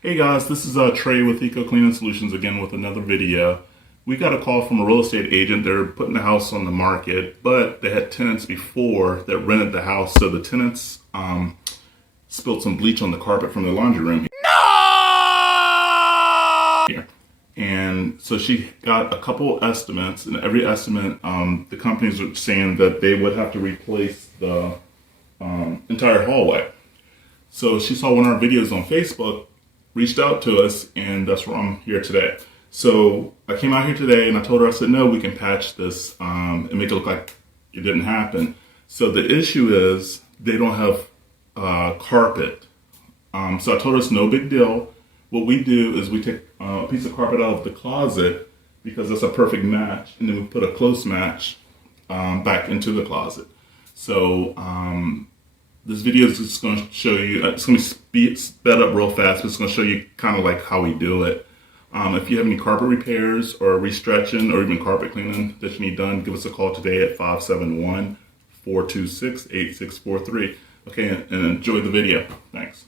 Hey guys, this is Trey with Eco Cleaning Solutions again with another video. We got a call from a real estate agent. They're putting the house on the market, but they had tenants before that rented the house. So the tenants spilled some bleach on the carpet from the laundry room here. And so she got a couple estimates, and every estimate, the companies were saying that they would have to replace the entire hallway. So she saw one of our videos on Facebook, reached out to us, and that's why I'm here today. So I came out here today and I told her, I said, no, we can patch this and make it look like it didn't happen. So the issue is they don't have carpet. So I told her it's no big deal. What we do is we take a piece of carpet out of the closet because it's a perfect match, and then we put a close match back into the closet. So this video is just going to show you, it's going to be sped up real fast, but it's going to show you kind of like how we do it. If you have any carpet repairs or restretching or even carpet cleaning that you need done, give us a call today at 571-426-8643. Okay, and enjoy the video. Thanks.